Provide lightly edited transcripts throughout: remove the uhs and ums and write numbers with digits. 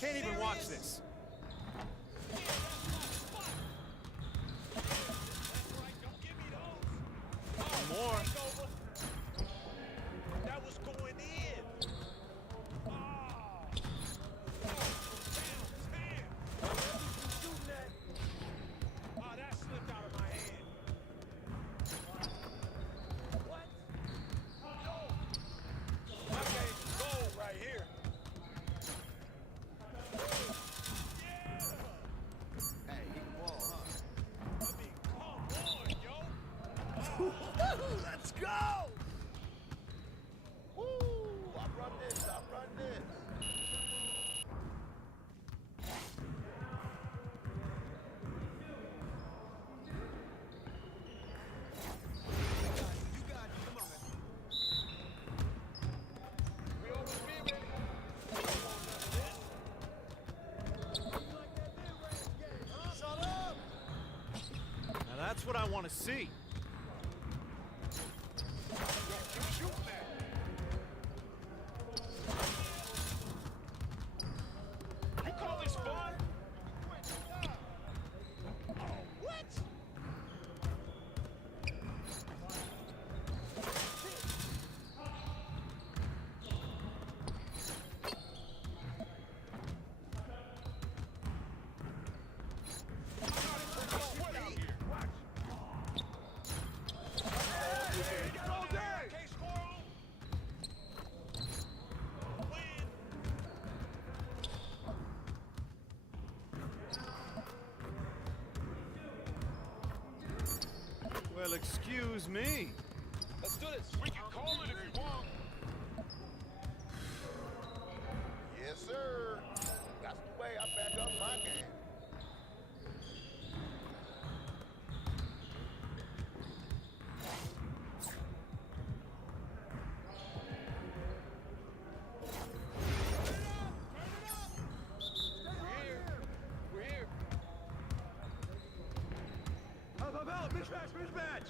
Can't even watch this. More. That was going in. Oh. want to see. Shoot that. You call this fun? What? Well, excuse me. Let's do this. We can call it if you want. Yes, sir. That's the way I back up my game. We're here. Mismatch, mismatch!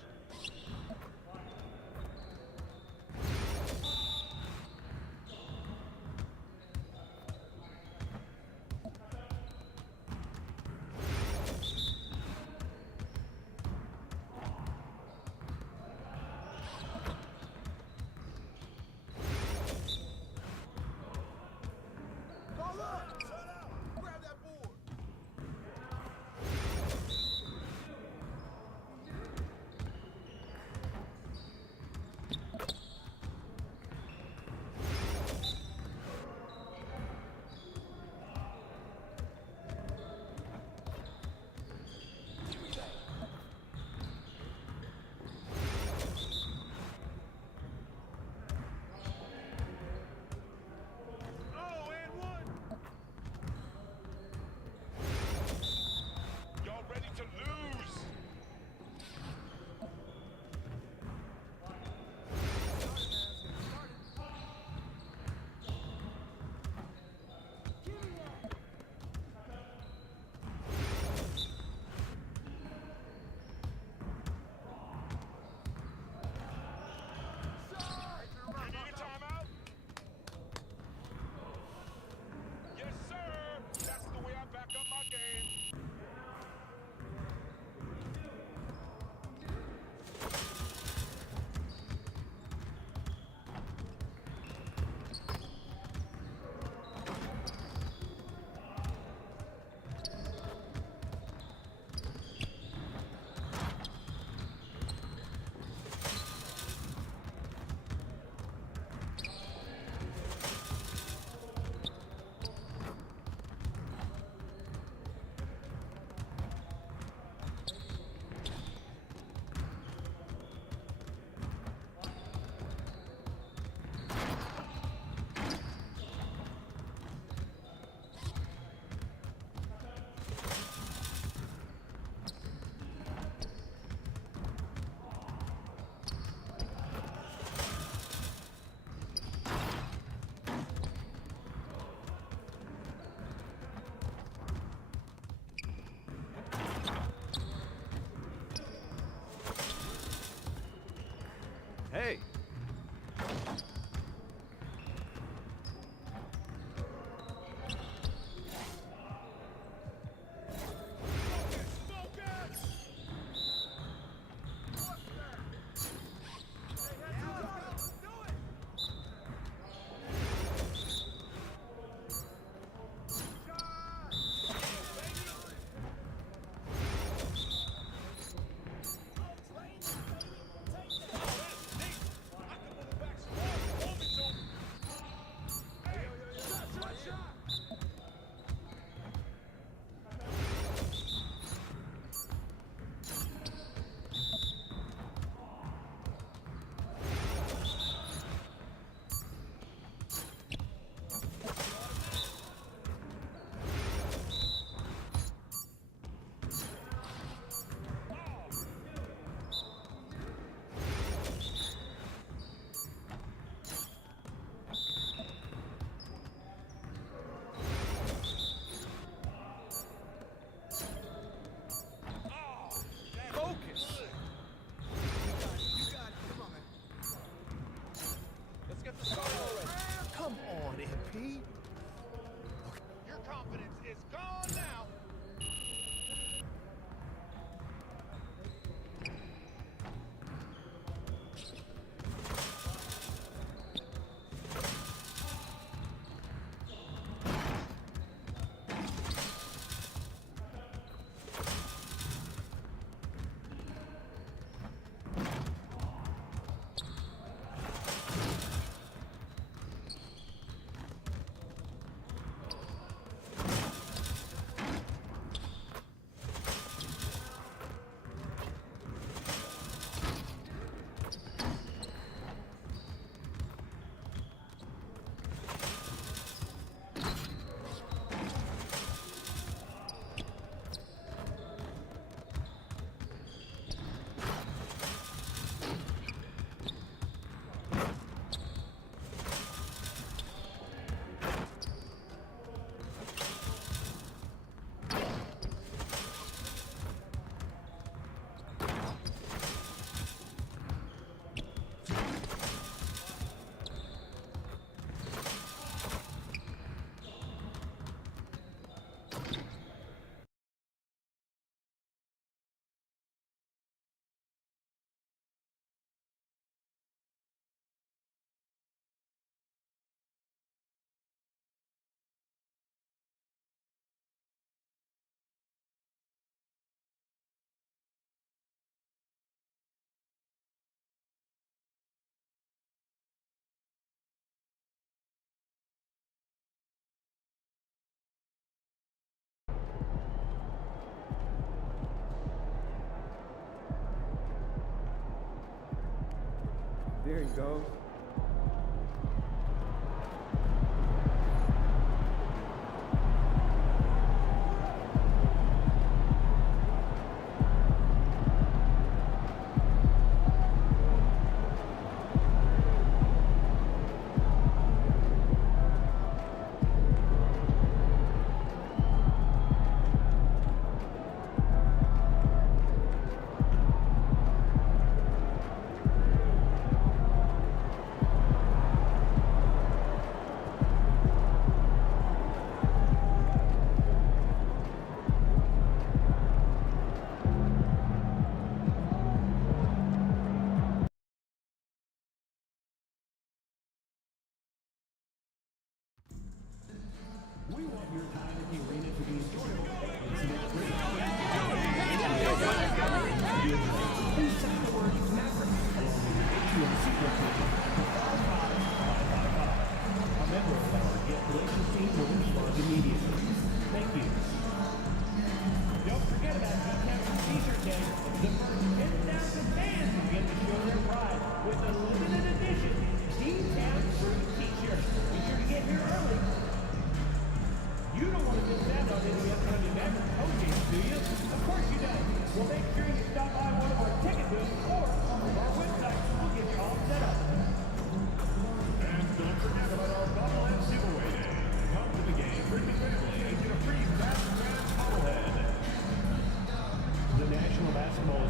There he goes.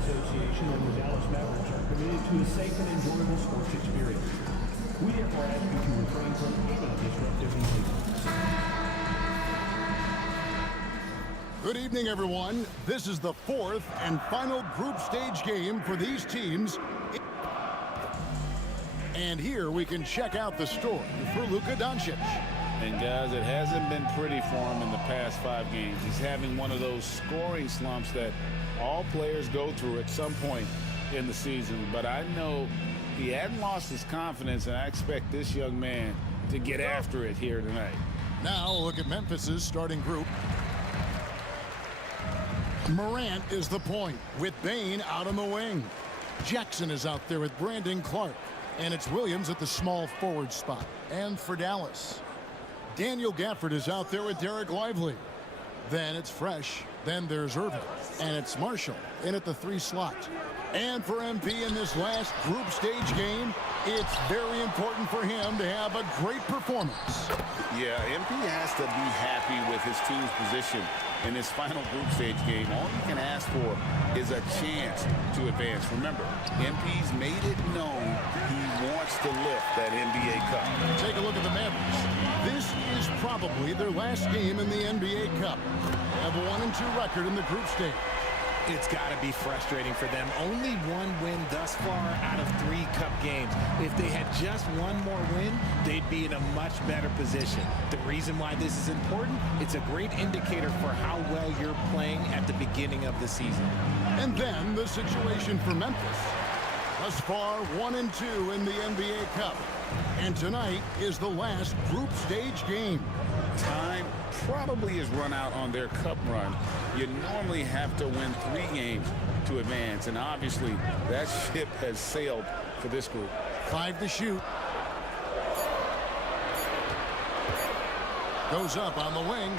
Association and the Dallas Mavericks are committed to a safe and enjoyable sports experience. We therefore ask you to refrain from any disruptive behavior. Good evening, everyone. This is the fourth and final group stage game for these teams. And here we can check out the story for Luka Doncic. And guys, it hasn't been pretty for him in the past 5 games. He's having one of those scoring slumps that all players go through at some point in the season. But I know he hadn't lost his confidence, and I expect this young man to get after it here tonight. Now look at Memphis's starting group. Morant is the point with Bane out on the wing. Jackson is out there with Brandon Clark. And it's Williams at the small forward spot. And for Dallas, Daniel Gafford is out there with Derek Lively. Then it's Fresh. Then there's Irving. And it's Marshall in at the 3 slot. And for MP in this last group stage game, it's very important for him to have a great performance. Yeah, MP has to be happy with his team's position in this final group stage game. All you can ask for is a chance to advance. Remember, MP's made it known he wants to lift that NBA Cup. Take a look at the Mavericks. This is probably their last game in the NBA Cup. They have a 1-2 record in the group stage. It's got to be frustrating for them. Only one win thus far out of 3 cup games. If they had just one more win, they'd be in a much better position. The reason why this is important, it's a great indicator for how well you're playing at the beginning of the season. And then the situation for Memphis. Thus far, 1-2 in the NBA Cup. And tonight is the last group stage game. Time probably is run out on their cup run. You normally have to win 3 games to advance, and obviously that ship has sailed for this group. 5 to shoot. Goes up on the wing.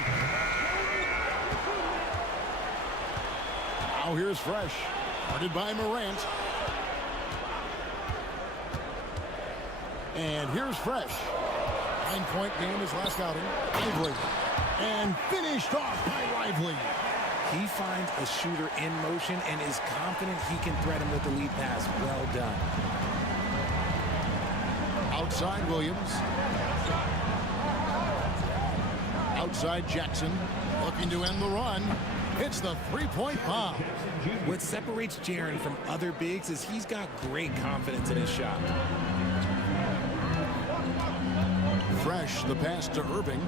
Now here's Fresh. Guarded by Morant. And here's Fresh. 9-point game his last outing. Lively. And finished off by Lively. He finds a shooter in motion and is confident he can thread him with the lead pass. Well done. Outside Williams. Outside Jackson. Looking to end the run. Hits the 3-point bomb. What separates Jaren from other bigs is he's got great confidence in his shot. Fresh, the pass to Irving.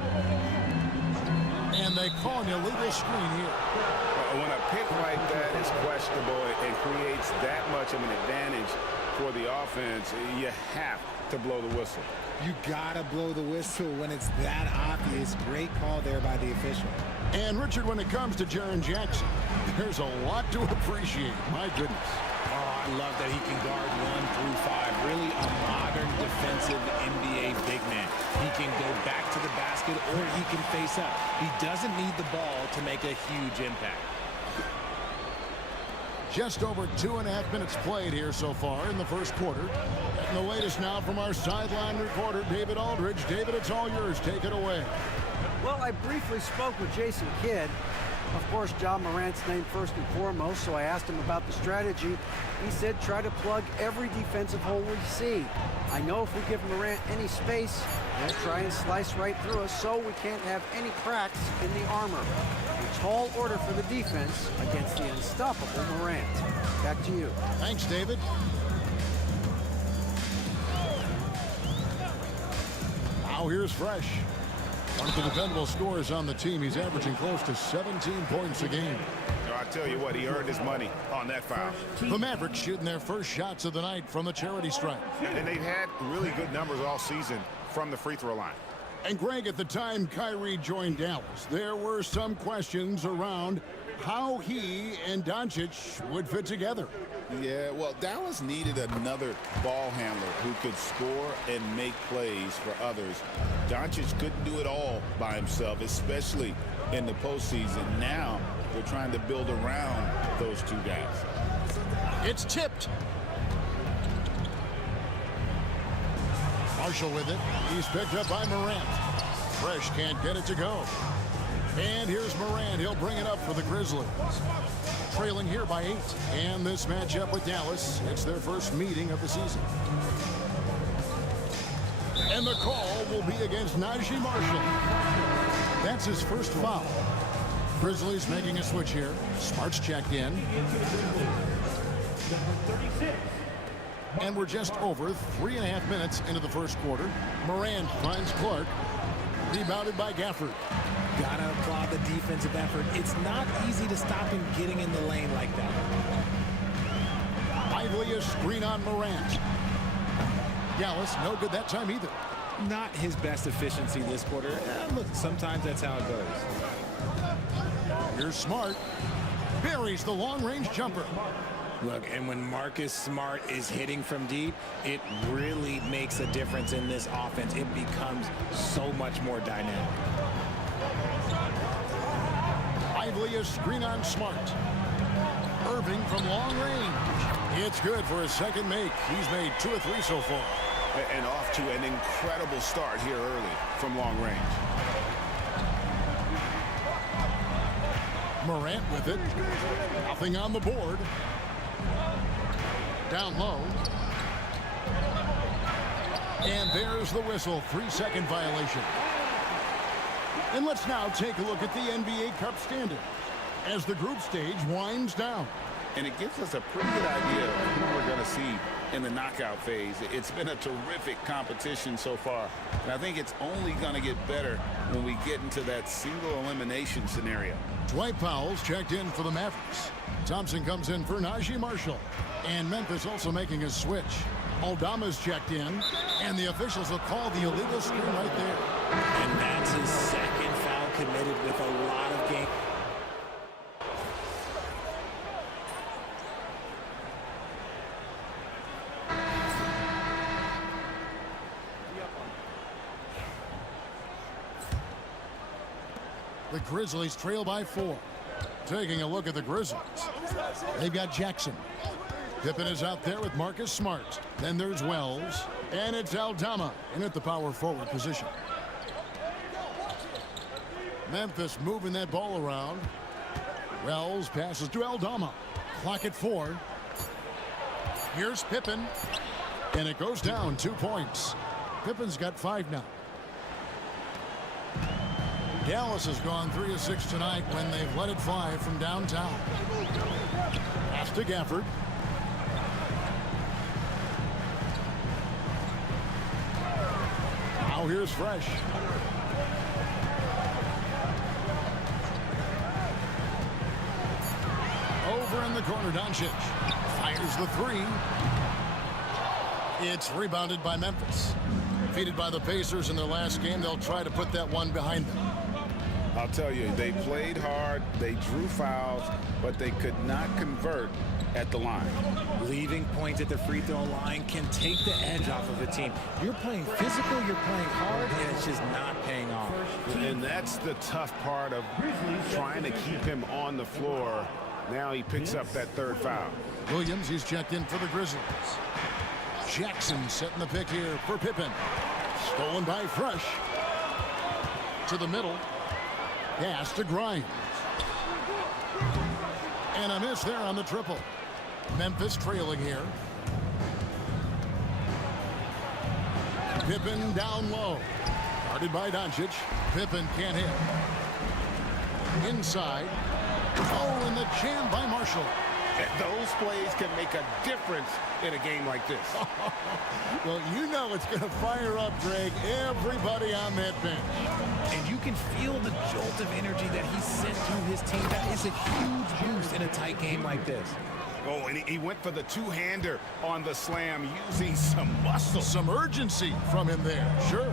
And they call an illegal screen here. When a pick like that is questionable and creates that much of an advantage, for the offense, you have to blow the whistle. You got to blow the whistle when it's that obvious. Great call there by the official. And, Richard, when it comes to Jaren Jackson, there's a lot to appreciate. My goodness. Oh, I love that he can guard 1 through 5. Really a modern defensive NBA big man. He can go back to the basket or he can face up. He doesn't need the ball to make a huge impact. Just over 2.5 minutes played here so far in the first quarter. And the latest now from our sideline reporter, David Aldridge. David, it's all yours. Take it away. Well, I briefly spoke with Jason Kidd. Of course, Ja Morant's named first and foremost, so I asked him about the strategy. He said try to plug every defensive hole we see. I know if we give Morant any space, he'll try and slice right through us, so we can't have any cracks in the armor. A tall order for the defense against the unstoppable Morant. Back to you. Thanks, David. Now here's Fresh. One of the dependable scorers on the team. He's averaging close to 17 points a game. I tell you what, he earned his money on that foul. The Mavericks shooting their first shots of the night from the charity stripe. And they've had really good numbers all season from the free throw line. And Greg, at the time Kyrie joined Dallas, there were some questions around how he and Doncic would fit together. Yeah, well, Dallas needed another ball handler who could score and make plays for others. Doncic couldn't do it all by himself, especially in the postseason. Now they're trying to build around those two guys. It's tipped. Marshall with it. He's picked up by Morant. Fresh can't get it to go. And here's Morant. He'll bring it up for the Grizzlies. Trailing here by 8. And this matchup with Dallas, it's their first meeting of the season. And the call will be against Najee Marshall. That's his first foul. Grizzlies making a switch here. Smart's checked in. And we're just over 3.5 minutes into the first quarter. Morant finds Clark. Rebounded by Gafford. Gotta applaud the defensive effort. It's not easy to stop him getting in the lane like that. Lively a screen on Morant. Dallas, no good that time either. Not his best efficiency this quarter. Look, sometimes that's how it goes. Here's Smart. Buries the long-range jumper. Look, and when Marcus Smart is hitting from deep, it really makes a difference in this offense. It becomes so much more dynamic. Lively a screen on Smart. Irving from long range. It's good for his second make. He's made 2 or 3 so far. And off to an incredible start here early from long range. Morant with it. Nothing on the board. Down low. And there's the whistle. 3-second violation. And let's now take a look at the NBA Cup standings as the group stage winds down. And it gives us a pretty good idea of who we're going to see in the knockout phase. It's been a terrific competition so far. And I think it's only going to get better when we get into that single elimination scenario. Dwight Powell's checked in for the Mavericks. Thompson comes in for Najee Marshall. And Memphis also making a switch. Aldama's checked in. And the officials will call the illegal screen right there. And that's his second foul committed with a lot of game. The Grizzlies trail by 4. Taking a look at the Grizzlies. They've got Jackson. Pippen is out there with Marcus Smart. Then there's Wells. And it's Aldama in at the power forward position. Memphis moving that ball around. Wells passes to Aldama. Clock at 4. Here's Pippen. And it goes down 2 points. Pippen's got 5 now. Dallas has gone 3 of 6 tonight when they've let it fly from downtown. Pass to Gafford. Now here's Fresh. Over in the corner, Doncic fires the 3. It's rebounded by Memphis. Defeated by the Pacers in their last game, they'll try to put that one behind them. I'll tell you, they played hard, they drew fouls, but they could not convert at the line. Leaving points at the free throw line can take the edge off of a team. You're playing physical, you're playing hard, and it's just not paying off. And that's the tough part of trying to keep him on the floor. Now he picks up that third foul. Williams, he's checked in for the Grizzlies. Jackson setting the pick here for Pippen. Stolen by Fresh. To the middle. Pass to Grimes. And a miss there on the triple. Memphis trailing here. Pippen down low. Guarded by Doncic. Pippen can't hit. Inside. Oh, and the jam by Marshall. Those plays can make a difference in a game like this. Well, you know it's going to fire up, Greg, everybody on that bench. And you can feel the jolt of energy that he sent through his team. That is a huge boost in a tight game like this. Oh, and he went for the two-hander on the slam, using some muscle. Some urgency from him there, sure.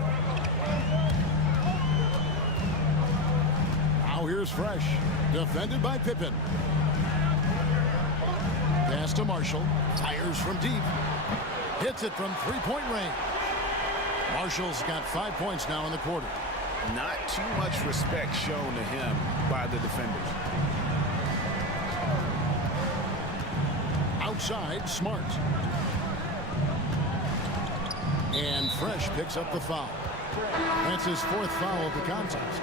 Now here's Fresh, defended by Pippen. Pass to Marshall, fires from deep, hits it from three-point range. Marshall's got 5 points now in the quarter. Not too much respect shown to him by the defenders. Outside, Smart. And Fresh picks up the foul. That's his 4th foul of the contest.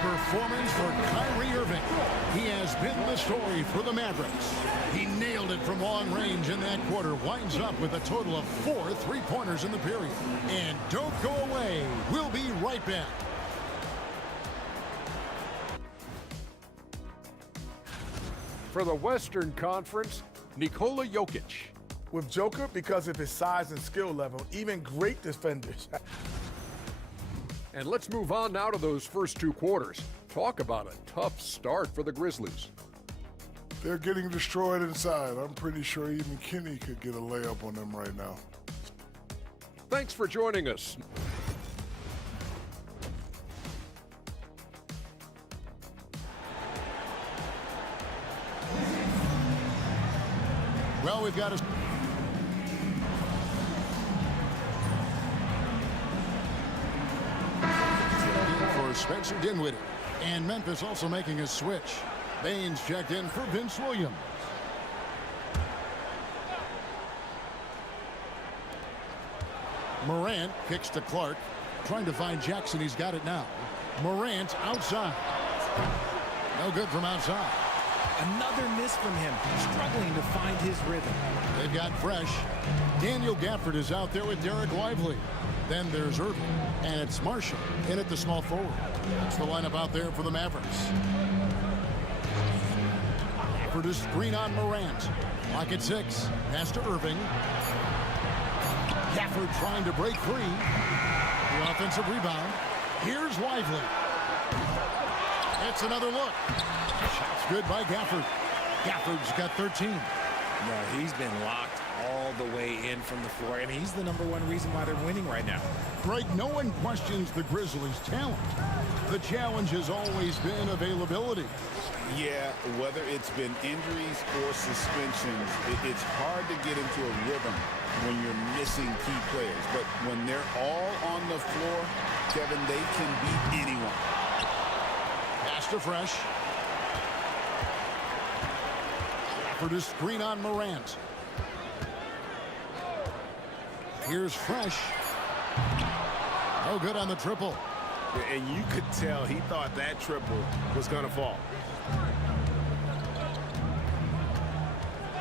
Performance for Kyrie Irving. He has been the story for the Mavericks. He nailed it from long range in that quarter. Winds up with a total of 4 three-pointers in the period. And don't go away. We'll be right back. For the Western Conference, Nikola Jokic. With Joker, because of his size and skill level, even great defenders. And let's move on now to those first 2 quarters. Talk about a tough start for the Grizzlies. They're getting destroyed inside. I'm pretty sure even Kenny could get a layup on them right now. Thanks for joining us. Well, we've got a... for Spencer Dinwiddie. And Memphis also making a switch. Baines checked in for Vince Williams. Morant kicks to Clark. Trying to find Jackson. He's got it now. Morant outside. No good from outside. Another miss from him, struggling to find his rhythm. They've got Fresh. Daniel Gafford is out there with Derek Lively. Then there's Irving, and it's Marshall in at the small forward. That's the lineup out there for the Mavericks. Gafford is screen on Morant. Lock at 6. Pass to Irving. Gafford trying to break free. The offensive rebound. Here's Lively. It's another look. Shot's good by Gafford. Gafford's got 13. No, he's been locked all the way in from the floor, and he's the #1 reason why they're winning right now. Greg, no one questions the Grizzlies' talent. The challenge has always been availability. Yeah, whether it's been injuries or suspensions, it's hard to get into a rhythm when you're missing key players. But when they're all on the floor, Kevin, they can beat anyone. Pass to Fresh. Gafford is screen on Morant. Here's Fresh. No good on the triple. And you could tell he thought that triple was going to fall.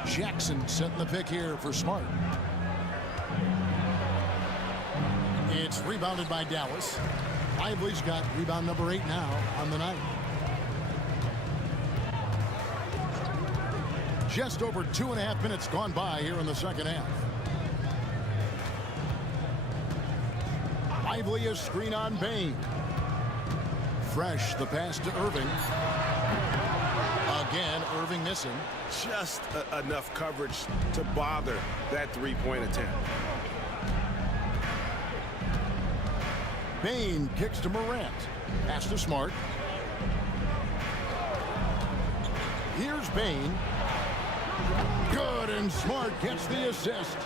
Jackson setting the pick here for Smart. It's rebounded by Dallas. Lively's got rebound number 8 now on the night. Just over 2.5 minutes gone by here in the second half. Lively is screen on Bain. Fresh, the pass to Irving. Again, Irving missing. Just enough coverage to bother that three-point attempt. Bane kicks to Morant. Pass to Smart. Here's Bane. Good, and Smart gets the assist.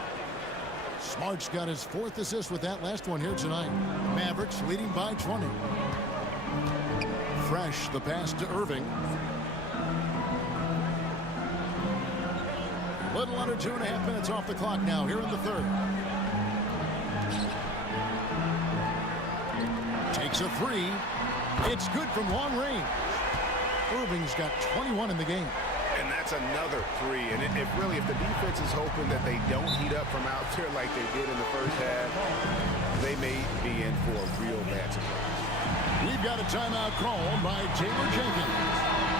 Smart's got his 4th assist with that last one here tonight. Mavericks leading by 20. Fresh, the pass to Irving. Little under 2.5 minutes off the clock now here in the third. Takes a 3. It's good from long range. Irving's got 21 in the game. And that's another 3. And if the defense is hoping that they don't heat up from out there like they did in the first half, they may be in for a real bad surprise. We've got a timeout called by Taylor Jenkins.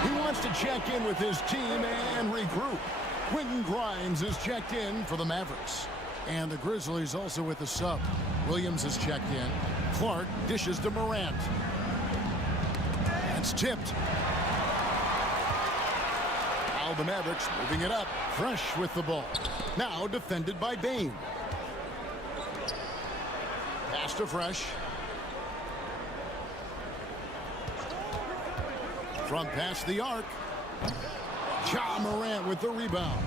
He wants to check in with his team and regroup. Quentin Grimes is checked in for the Mavericks. And the Grizzlies also with the sub. Williams is checked in. Clark dishes to Morant. It's tipped. Now the Mavericks moving it up. Fresh with the ball. Now defended by Bane. Pass to Fresh. From past the arc. Ja Morant with the rebound.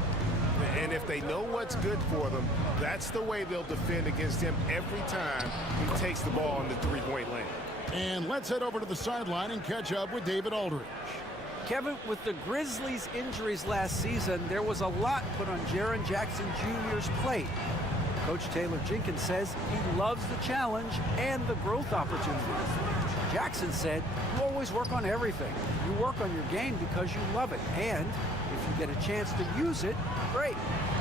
And if they know what's good for them, that's the way they'll defend against him every time he takes the ball in the three-point lane. And let's head over to the sideline and catch up with David Aldridge. Kevin, with the Grizzlies' injuries last season, there was a lot put on Jaren Jackson Jr.'s plate. Coach Taylor Jenkins says he loves the challenge and the growth opportunities. Jackson said, you always work on everything. You work on your game because you love it. And if you get a chance to use it, great.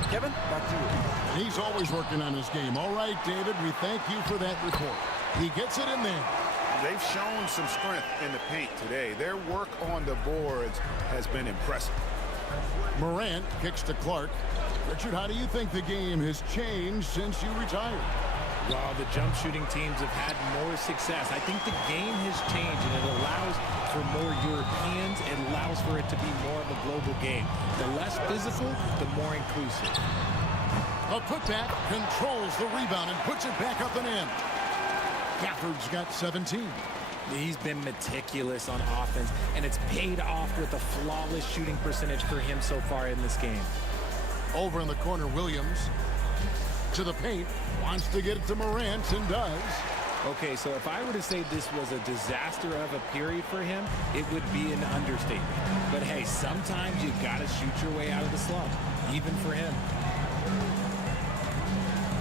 Kevin, back to you. He's always working on his game. All right, David, we thank you for that report. He gets it in there. They've shown some strength in the paint today. Their work on the boards has been impressive. Morant kicks to Clark. Richard, how do you think the game has changed since you retired? While the jump shooting teams have had more success, I think the game has changed, and it allows for more Europeans. It allows for it to be more of a global game. The less physical, the more inclusive. A putback controls the rebound and puts it back up and in. Gafford's got 17. He's been meticulous on offense, and it's paid off with a flawless shooting percentage for him so far in this game. Over in the corner, Williams to the paint, wants to get it to Morant and does. Okay, so if I were to say this was a disaster of a period for him, it would be an understatement. But hey, sometimes you got to shoot your way out of the slump, even for him.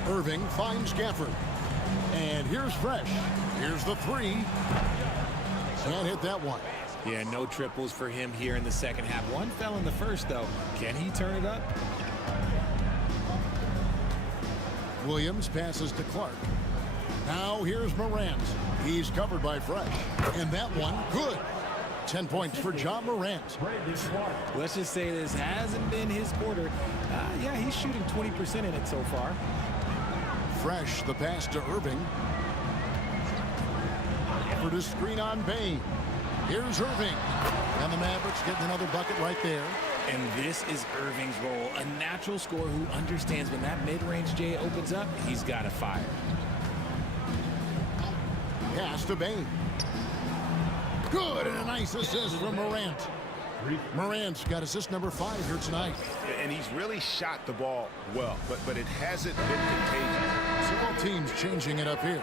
Irving finds Gafford. And here's Fresh. Here's the 3. Can't hit that one. Yeah, no triples for him here in the second half. One fell in the first, though. Can he turn it up? Williams passes to Clark. Now here's Morant. He's covered by Fresh. And that one, good. 10 points for Ja Morant. Let's just say this hasn't been his quarter. Yeah, he's shooting 20% in it so far. Fresh, the pass to Irving. For the screen on Bane. Here's Irving. And the Mavericks getting another bucket right there. And this is Irving's role, a natural scorer who understands when that mid-range J opens up, he's got to fire. Pass to Bane. Good, and a nice assist from Morant. Morant's got assist number 5 here tonight. And he's really shot the ball well, but it hasn't been contagious. Several teams changing it up here.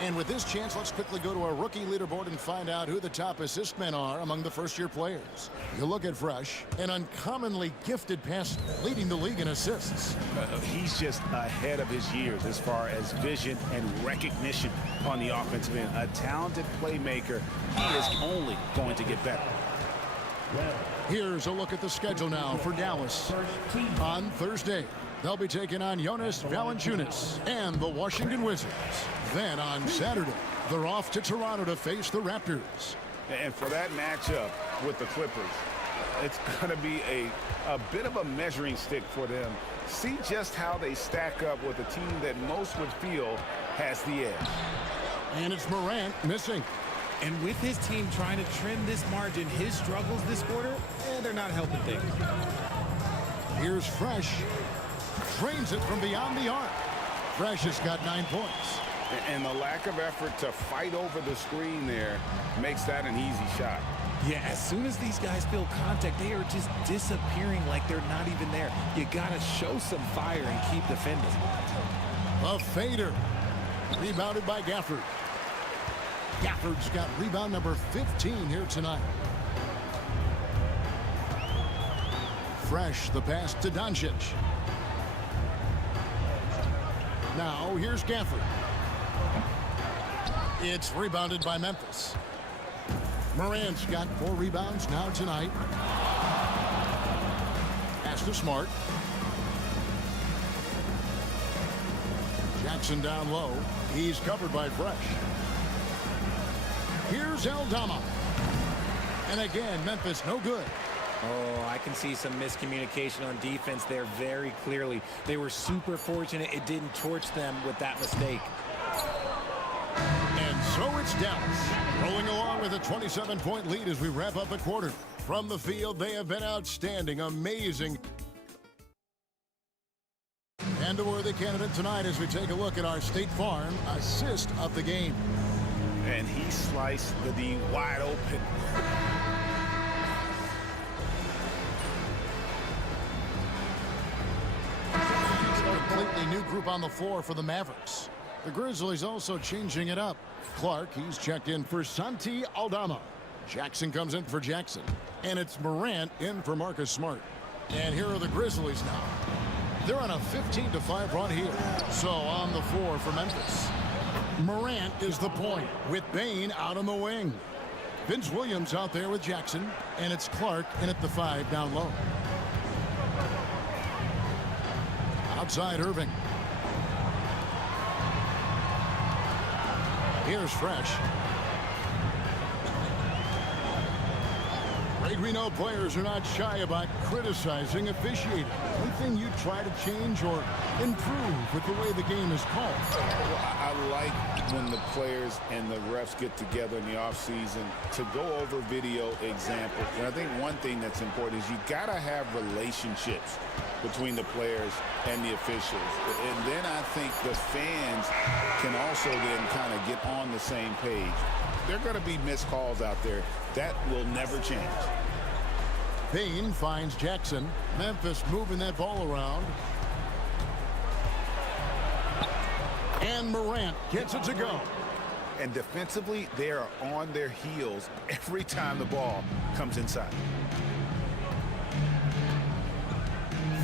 And with this chance, let's quickly go to our rookie leaderboard and find out who the top assist men are among the first-year players. You look at Fresh, an uncommonly gifted passer, leading the league in assists. He's just ahead of his years as far as vision and recognition on the offensive end. A talented playmaker. He is only going to get better. Here's a look at the schedule now for Dallas. On Thursday, they'll be taking on Jonas Valanciunas and the Washington Wizards. Then on Saturday, they're off to Toronto to face the Raptors. And for that matchup with the Clippers, it's going to be a bit of a measuring stick for them. See just how they stack up with a team that most would feel has the edge. And it's Morant missing. And with his team trying to trim this margin, his struggles this quarter, they're not helping things. Here's Fresh. Drains it from beyond the arc. Fresh has got 9 points. And the lack of effort to fight over the screen there makes that an easy shot. Yeah, as soon as these guys feel contact, they are just disappearing like they're not even there. You got to show some fire and keep defending. A fader. Rebounded by Gafford. Gafford's got rebound number 15 here tonight. Fresh, the pass to Doncic. Now here's Gafford. It's rebounded by Memphis. Morant's got 4 rebounds now tonight. Pass to Smart. Jackson down low. He's covered by Fresh. Here's Aldama. And again, Memphis no good. Oh, I can see some miscommunication on defense there very clearly. They were super fortunate it didn't torch them with that mistake. And so it's Dallas, rolling along with a 27-point lead as we wrap up a quarter. From the field, they have been outstanding, amazing. And a worthy candidate tonight as we take a look at our State Farm assist of the game. And he sliced the D wide open. A completely new group on the floor for the Mavericks. The Grizzlies also changing it up. Clark, he's checked in for Santi Aldama. Jackson comes in for Jackson. And it's Morant in for Marcus Smart. And here are the Grizzlies now. They're on a 15-5 run here. So on the floor for Memphis. Morant is the point with Bane out on the wing. Vince Williams out there with Jackson. And it's Clark in at the 5 down low. Outside Irving. Here's Fresh. Greg, we know players are not shy about criticizing officiating. Anything you try to change or improve with the way the game is called? Well, I like when the players and the refs get together in the offseason to go over video examples. And I think one thing that's important is you got to have relationships between the players and the officials. And then I think the fans can also then kind of get on the same page. There are going to be missed calls out there. That will never change. Payne finds Jackson. Memphis moving that ball around. And Morant gets it to go. And defensively, they are on their heels every time the ball comes inside.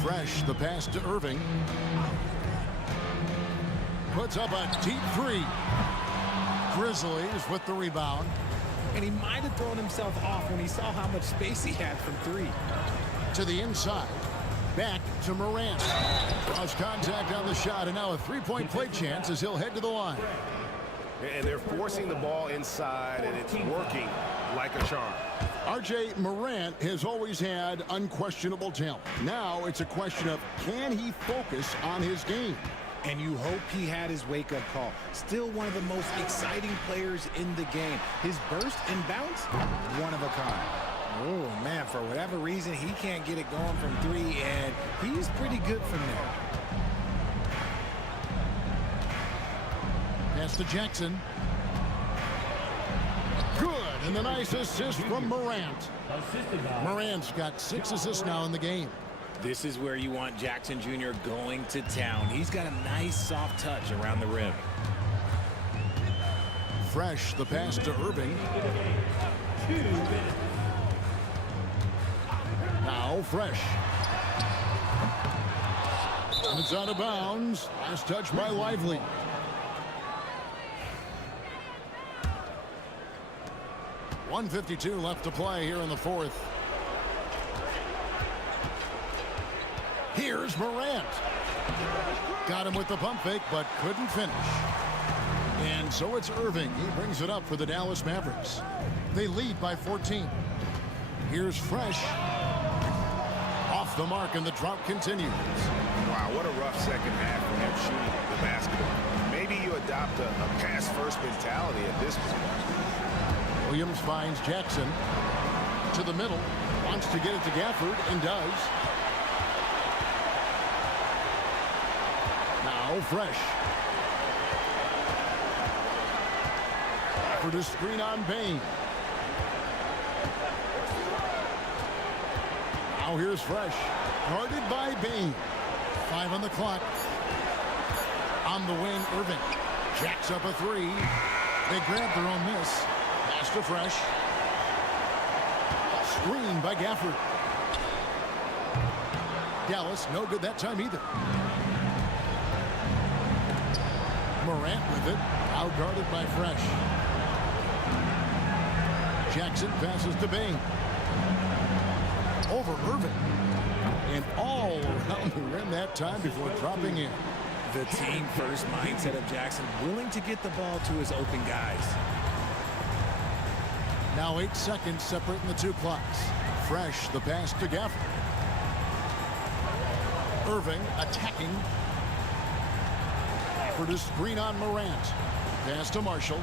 Fresh, the pass to Irving. Puts up a deep 3. Grizzlies with the rebound. And he might have thrown himself off when he saw how much space he had from 3. To the inside. Back to Morant. Cross contact on the shot, and now a 3-point play chance as he'll head to the line. And they're forcing the ball inside, and it's working like a charm. R.J. Morant has always had unquestionable talent. Now it's a question of, can he focus on his game? And you hope he had his wake-up call. Still one of the most exciting players in the game. His burst and bounce, one of a kind. Oh, man, for whatever reason, he can't get it going from 3, and he's pretty good from there. Pass to Jackson. Good, and a nice assist from Morant. Morant's got 6 assists now in the game. This is where you want Jackson Jr. going to town. He's got a nice soft touch around the rim. Fresh, the pass to Irving. Now Fresh. And it's out of bounds. Last touch by Lively. .152 left to play here in the fourth. Here's Morant. Got him with the pump fake, but couldn't finish. And so it's Irving. He brings it up for the Dallas Mavericks. They lead by 14. Here's Fresh. Off the mark, and the drought continues. Wow, what a rough second half for him shooting the basketball. Maybe you adopt a pass-first mentality at this point. Williams finds Jackson to the middle, wants to get it to Gafford, and does. Now Fresh. For the screen on Bain. Now here's Fresh. Guarded by Bain. 5 on the clock. On the wing, Irving. Jacks up a 3. They grab their own miss. Pass to Fresh. Screen by Gafford. Dallas, no good that time either. Morant with it. Out guarded by Fresh. Jackson passes to Bain. Over Irving. And all around the rim that time before dropping in. The team-first mindset of Jackson, willing to get the ball to his open guys. Now 8 seconds separating the two clocks. Fresh, the pass to Gafford. Irving attacking. For the screen on Morant. Pass to Marshall.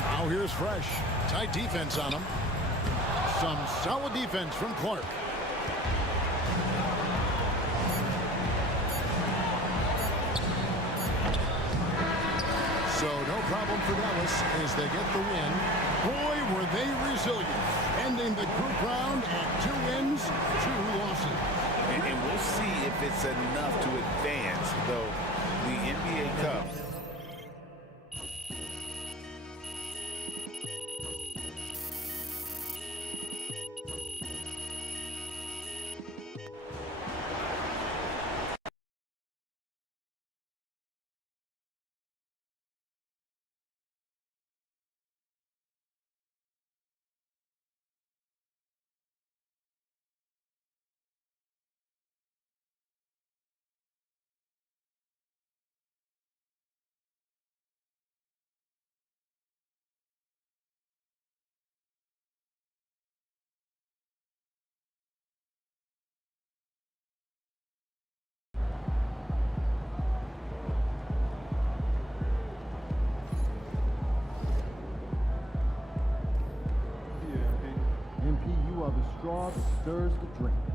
Now here's Fresh. Tight defense on him. Some solid defense from Clark. So no problem for Dallas as they get the win. Boy, were they resilient. Ending the group round at 2 wins, 2 losses. And we'll see if it's enough to advance, though, the NBA Cup. MP, you are the straw that stirs the drink.